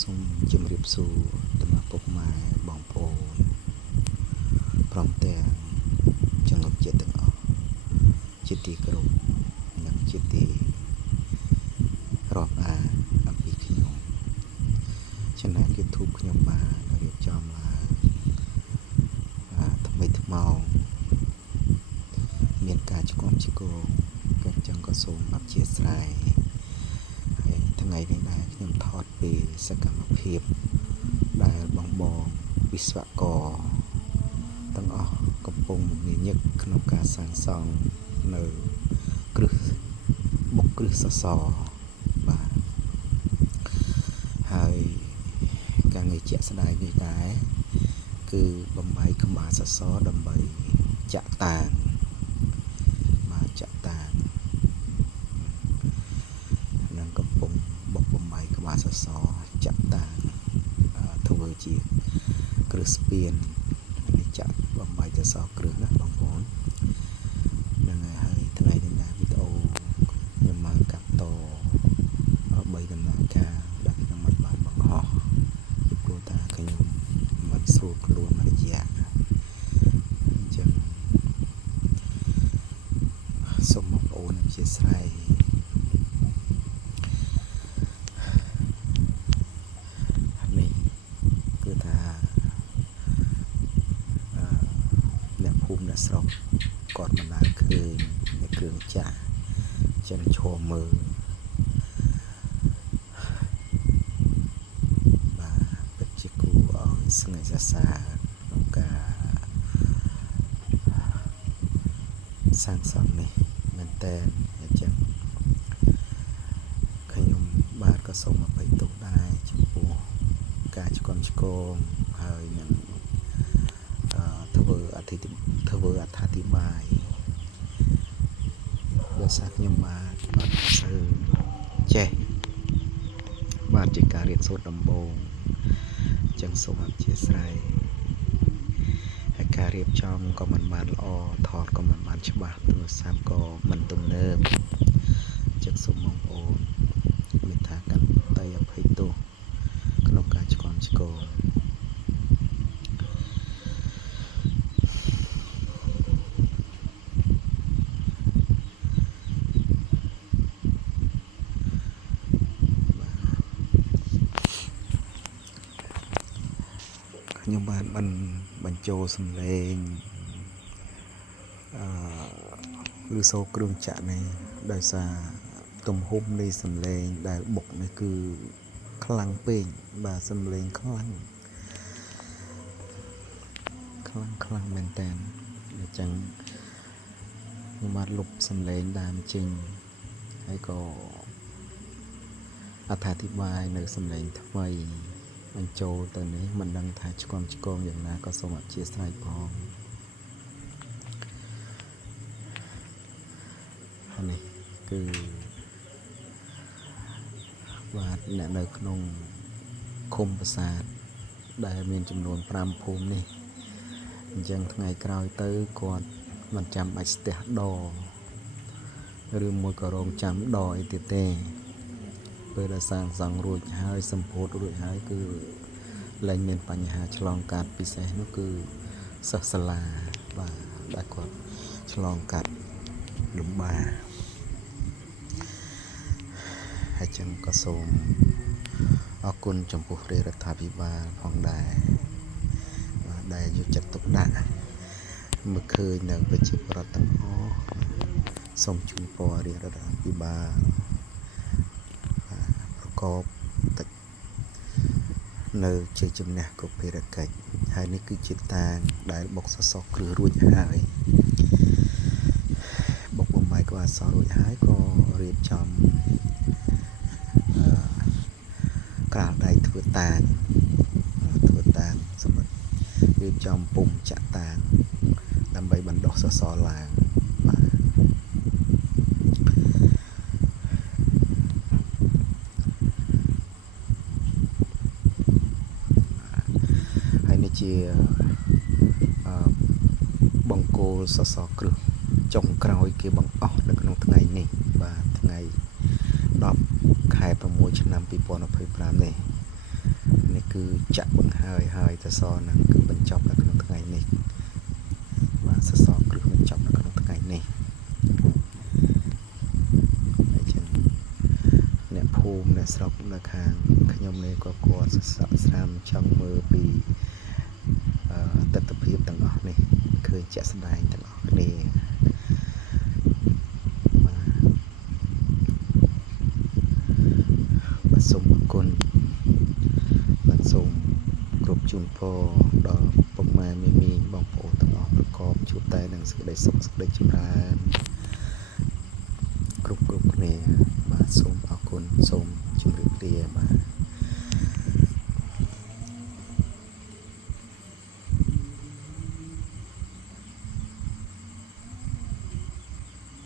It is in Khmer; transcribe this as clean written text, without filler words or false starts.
សូមជម្រាបសួរដល់ពុកម៉ែបងប្អូនព្រមទាំងជនជាតិទាំងអស់ជាទីគោរពនិងជាទីរាប់អានអំពីខ្ញុំ Channel YouTube ខ្ញុំបានរៀបចំឡើងថ្មីថ្មោងមានការឆ្គាំឆ្គងក៏ចឹងក៏សូមអធិស្ឋានហើយថ្ងៃនេះដែរខ្ញុំថតពីសកម្មភាពដែលបងវិស្វករទាំងអស់កំពុងញឹកក្នុងការសាងសង់នៅគ្រឹះបុកគ្រឹះសសរបាទហើយការងារជាក់ស្ដែងនេះដែរគឺបំបីក្បាលសសរដើម្បីចាក់តាងបាទចាក់តាងនឹងកំពុងបុកបំបីក្បាលសសរចាក់តាងធ្វើជាគ្រឹះស្ពាននេះចាក់បំបីសសរគ្រឹះណាបងប្អូននឹងហើយថ្ងៃនេះដែរវីដេអូខ្ញុំមកកាត់ត3ដំណើរការដែលខ្ញុំមិនបានបង្ហោះពីព្រោះថាខ្ញុំមិនស្រួលខ្លួនមួយរយៈអញ្ចឹងសូមបងប្អូនអធិស្ឋាននេះគឺថាអ្នកភូមិអ្នកស្រុកគាត់មិនដែលឃើញនៅគ្រឿងចាក់ចឹងឈរមើលបាទពិតជាគួរឲ្យស្ងើចសរសើរក្នុងការសាងសង់នេះមែនតើអញ្ចឹងខ្ញុំបាទក៏សូមអភ័យទោសដែរចំពោះការឆ្គាំឆ្គងហើយនឹងធ្វើអត្ថាធិប្បាយដោយសារខ្ញុំបាទអត់សូវចេះបាទជាការរៀនសូត្រដំបូងអញ្ចឹងសូមអធិស្ឋានហើយការរៀបចំក៏មិនបានល្អថតក៏មិនបានច្បាស់ទូរស័ព្ទក៏មិនទំនើបអញ្ចឹងសូមបងប្អូនមេត្តាករុណាអភ័យទោសក្នុងការឆ្គាំឆ្គងខ្ញុំបានបញ្ចូលសំឡេងឬសូរគ្រឿងចាក់នេះដោយសារទំហំនៃសំឡេងដែលបុកនេះគឺខ្លាំងពេកបាទសំឡេងខ្លាំងមែនតើអញ្ចឹងខ្ញុំបានលុបសំឡេងដើមចេញហើយក៏អត្ថាធិប្បាយនៅសំឡេងថ្មីបញ្ចូលទៅនេះមិនដឹងថាឆ្គាំឆ្គងយ៉ាងណាក៏សូមអធិស្ឋានផងហើយនេះគឺបាទអ្នកនៅក្នុងឃុំប្រាសាទដែលមានចំនួន5ភូមិនេះអញ្ចឹងថ្ងៃក្រោយទៅគាត់មិនចាំបាច់ស្ទះដឬមួយក៏រងចាំដអីទៀតទេពេលដែលសាងសង់រួចហើយសម្ពោធរួចហើយគឺលែងមានបញ្ហាឆ្លងកាត់ពិសេសនោះគឺសិស្សសាលាបាទដែលគាត់ឆ្លងកាត់លំបាកហើយចឹងក៏សូមអរគុណចំពោះរដ្ឋាភិបាលផងដែរបាទដែលយកចិត្តទុកដាក់មើលឃើញនៅប្រជាពលរដ្ឋទាំងអស់សូមជួយពររដ្ឋាភិបាលប្រកបតិចនៅជ័យជំនះក៏ភារកិច្ចហើយនេះគឺជាតាងដែលបុកសសរគ្រឹះរួចហើយបុកបំបីក្បាលសសររួចហើយក៏រៀបចំក្រាលដៃធ្វើតាងសម្រាប់រៀបចំពុំចាក់តាងដើម្បីបណ្ដុះសសរឡើងបាទហើយនេះជាបង្គោលសសរគ្រឹះចុងក្រោយគេបង្អស់នៅក្នុងថ្ងៃនេះបាទថ្ងៃ10ខែ6ឆ្នាំ2025នេះ នេះគឺចាក់បង្ហើយតែសនឹងគឺបញ្ចប់នៅក្នុងថ្ងៃនេះបាទសសរគ្រឹះបញ្ចប់នៅក្នុងថ្ងៃនេះហើយចឹងអ្នកភូមិអ្នកស្រុកនៅខាងខ្ញុំនេះក៏គាត់សសស្រាមចង់មើលពីទស្សនភាពទាំងអស់នេះឃើញជាក់ស្ដែងទាំងអស់គ្នាបាទសូមអរគុណបាទសូមគ្រប់ជូនពរដល់ពុកម៉ែមីមីងបងប្អូនទាំងអស់ប្រកបជួបតែនឹងសេចក្តីសុខសេចក្តីចម្រើនគ្រប់គ្នាបាទសូមអរគុណសូមជម្រាបលាបាទ